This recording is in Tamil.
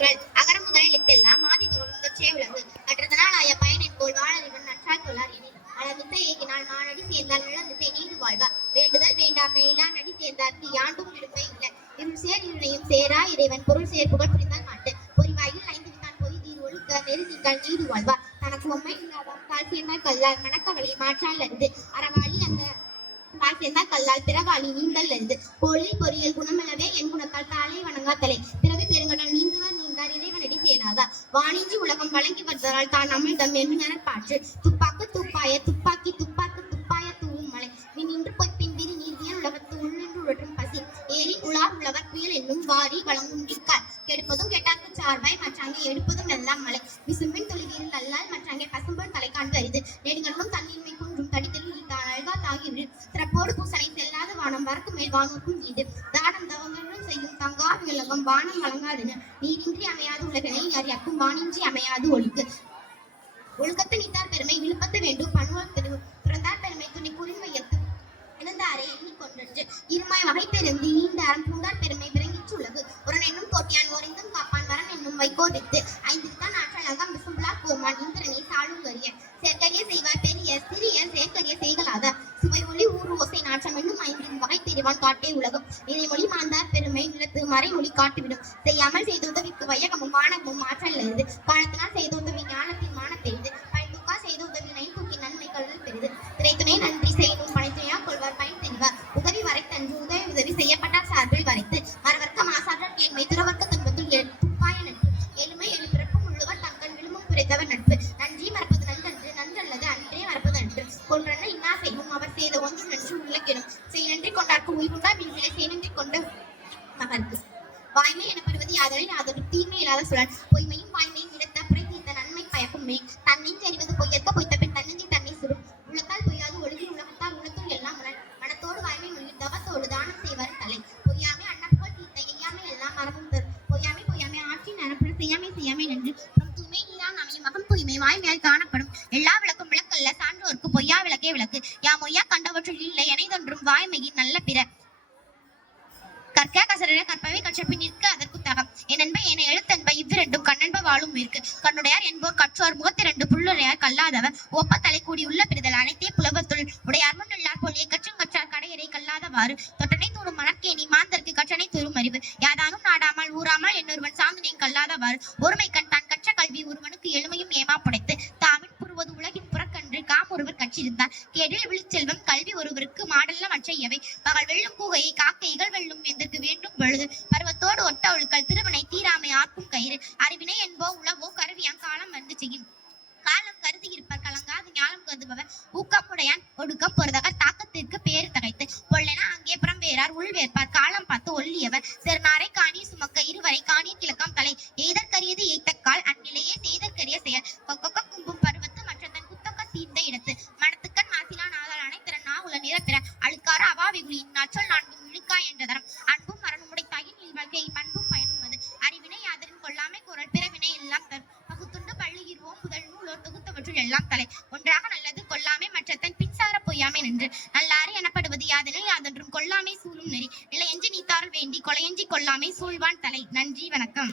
திருக்குறள் அகர முதல் எழுத்தெல்லாம் ஆதி முதற்றே உலகு கற்றதனால் பயன் என்கோள் வாழறிவன் நற்றால் கொள்ளார் எனில் அளமித்த ஏகினால் மானடி சேர்ந்தால் நிலமிசை நீடு வாழ்வா வேண்டுதல் வேண்டாமை இல்லா நடி சேர்ந்தார்க்கு யாண்டும் விடுமை இல்லை இருள் சேர் இருளையும் சேரா இறைவன் பொருள் சேர் புகழ் புரிந்தால் மாட்டு பொறிவாயில் ஐந்து வித்தான் பொய் தீர் ஒழுக்க நெருங்கிட்டால் நீடு வாழ்வா தனக்கு உண்மை இல்லாதான் தாழ் சேர்ந்தால் கல்லால் மணக்கவலை மாற்றால் அறிந்து அறவாளி அந்த தாழ் சேர்ந்தால் கல்லால் பிறவாளி நீந்தல் அறிந்து பொருளில் பொறியல் குணமில்லவே என் குணத்தால் தாளை வணங்கா தலை பிறவி பெருங்கடல் நீந்துவர் நீந்தார் இறைவனடி சேராதா வாணிஞ்சி உலகம் வழங்கி வந்ததால் தான் அமிழ்தம் எண்ணினர் பாற்று துப்பாக்கு துப்பாய துப்பாக்கி துப்பாக்கு துப்பாய தூவும் மலை நீ நின்று போய் பின்பிரி நீர்வியல் உலகத்து உள்ளின்று உழற்றும் பசி ஏறி உலார் உழவர் புயல் என்னும் வாரி வழங்குண்டிக்கால் கெடுப்பதும் கெட்டாக்கு சார்பாய் மற்றாங்கே எடுப்பதும் எல்லாம் மலை விசும்பின் தொழுவீரில் அல்லால் மற்றாங்கே பசும்பொன் தலை காண்பு அரிது நெடுங்கண்ணும் தண்ணீர்மை குன்றும் தடித்தலும் நீத்தான் அழகா தாகிவிடு சிறப்போடு பூசனை செல்லாத வானம் வரக்கு மேல் வானோர்க்கும் ஈடு தானம் தவங்களும் செய்யும் தங்கார் உலகம் வானம் வழங்காதுன்னு நீரின்றி அமையாது உலகனை அறியாக்கும் வானின்றி அமையாது ஒழுக்கு ஒழுக்கத்து நீத்தார் பெருமை விழுப்பத்து வேண்டும் பண்புகள் தெளிவு துறந்தார் பெருமை துணை குறின் வையத்து இழந்தாரை எண்ணிக்கொண்டு இருமாய் வகை தெரிந்து ஈண்டாரம் பூண்டார் பெருமை விளங்கிற்று உலகு உரன் என்னும் கோட்டியான் ஓரிந்தும் காப்பான் மரம் என்னும் வைகோடித்து ஐந்துத்தான் ஆற்றல் அகம் விசும்புலார் கோமான் இந்திரனை சாழும் அறிய சேர்க்கரிய செய்வார் பெரிய சிறிய சேர்க்கரிய செய்களாத சுவை ஒளி ஊறு ஓசை நாற்றம் என்னும் ஐந்தின் வகை தெரிவான் காட்டே உலகம் இதை மொழி மாந்தார் பெருமை நிலத்து மறைமொழி காட்டிவிடும் செய்யாமல் செய்த உதவிக்கு வையகமும் வானகமும் ஆற்றல் அறிந்து காலத்தினால் செய்த உதவி ஞானத்தின் மானத்தெரிது பயன்துக்கா செய்த உதவி நைத்தூக்கி நன்மை கருதல் பெரிது திரைத்துணை நன்றி செய்யணும் பணித்துணையா கொள்வார் பயன் தெரிவார் உதவி வரைத்தன்று உதவி செய்யப்பட்டார் சார்பில் வரைத்து மரவர்க்க மாசாற்றல் கேண்மை துறவர்க்க துன்பத்தில் துப்பாய நட்பு எளிமை எழுப்பிறப்பும் உள்ளவர் தங்கன் விழுமும் குறைத்தவர் நட்பு நன்றி மறப்பது நன்றன்று நன்றல்லது அன்றே மறப்பது நன்று கொன்றன இன்னா செய்வோம் அவர் செய்த ஒன்று நன்று உள்ளக்கிடும் செய் நன்றி கொண்டார்க்கு உய்வுண்டா மின்விலை செய் நன்றி கொண்ட மகற்கு வாய்மை எனப்படுவது யாதலில் யாதொரு தீமை இல்லாத சுழல் பொய்மையும் வாய்மையும் இடத்த புரை தீர்த்த நன்மை பயக்கும் மே தன்னின் தெரிவது பொய்யற்க பொய்த்த பின் தன்னஞ்சி தன்னை சுரும் உள்ளத்தால் பொய்யாது ஒழுகி உலகத்தால் உணத்துள் எல்லாம் உணர் மனத்தோடு வாய்மை மொழி தவத்தோடு தானம் செய்வார் தலை பொய்யாமை அன்னப்புகழ் தீர்த்த எய்யாமை எல்லாம் மரபும் தரும் பொய்யாமை ஆற்றின் அனுப்புற செய்யாமை நன்று தூய்மை நீரான் அமையும் மகம் தூய்மை வாய்மையால் காணப்படும் எல்லா விளக்கும் விளக்கல்ல சான்றோர்க்கு பொய்யா விளக்கே விளக்கு யாமொய்யா கண்டவற்றில் இல்லை எனைதொன்றும் வாய்மையின் நல்ல பிற கற்க கசர கற்பவை கற்றப்பின் நிற்க அதற்கு தகம் என் என்ப என எழுத்தன்ப இவ்விரண்டும் கண்ணன்ப வாழும் உயிர்க்கு கண்ணுடையார் என்போர் கற்றோர் முகத்திரண்டு புல்லுடையார் கல்லாதவர் ஒப்ப தலை கூடி உள்ள பிரிதல் அனைத்தே புலவத்துள் உடையார் முன் உள்ளார் போலியே கற்றும் கற்றார் கடையரை கல்லாதவாறு தொட்டனை தூடும் மணற்கேணி மாந்தற்கு கற்றனை தூரும் அறிவு யாதானும் நாடாமல் ஊறாமல் என்னொருவன் சாந்தனை கல்லாதவாறு ஒருமை கண் தான் கற்ற கல்வி ஒருவனுக்கு எளிமையும் ஏமா புடைத்து தாமின் புறுவது உலகின் புறக்கன்று காம் ஒருவர் கற்றிருந்தார் கேடில் விழிச்செல்வம் கல்வி ஒருவருக்கு மாடல்ல மற்றையவை பகல் வெல்லும் கூகையை காக்க இகழ் வெல்லும் எந்தற்கு வேண்டும் பொழுது பருவத்தோடு ஒட்ட ஒழுக்கல் திருவினை தீராமை ஆக்கும் கயிறு அறிவினை என்போ உளவோ கருவியாம் காலம் வந்து செய்யும் காலம் கருதி இருப்பர் கலங்காது ஞானம் கருதுபவர் ஊக்கமுடையான் ஒடுக்கம் பொறுதகர் தாக்கத்திற்கு பேரு தகைத்து பொல்லென அங்கே புறம் வேறார் உள் வேற்பார் காலம் பார்த்து ஒல்லியவர் செருநாரை காணீர் சுமக்க இருவரை காணீர் கிழக்கம் தலை எய்தற்கரியது எய்த்தக்கால் அந்நிலையே செய்தற்கரிய செயல் கொக்க கும்பும் பருவத்து மற்ற தன் குத்தக்க தீர்ந்த இடத்து மனத்துக்கண் மாசிலான் ஆதால் அனைத்திறன் நாகுல நிறப்பிற அழுக்கார அவாவிகுலியின் நச்சொல் நான்கும் இழுக்கா என்ற தரம் அன்பும் மரணம் உடைத்தாயின் வாழ்க்கை பண்பும் பயனும் அது அறிவினை அதரின் கொள்ளாமை குரல் பிறவினை எல்லாம் தரும் பகுத்துண்டு பள்ளுகிருவோம் முதல் நூலோர் தொகுத்தவற்றுள் எல்லாம் தலை ஒன்றாக நல்லது கொல்லாமை மற்றத்தன் பின்சார பொய்யாமை நின்று நல்லாறு எனப்படுவது யாதெனில் யாதொன்றும் கொல்லாமை சூழும் நெறி நிலையஞ்சி நீத்தாருள் வேண்டி கொலையஞ்சி கொல்லாமை சூழ்வான் தலை நன்றி வணக்கம்.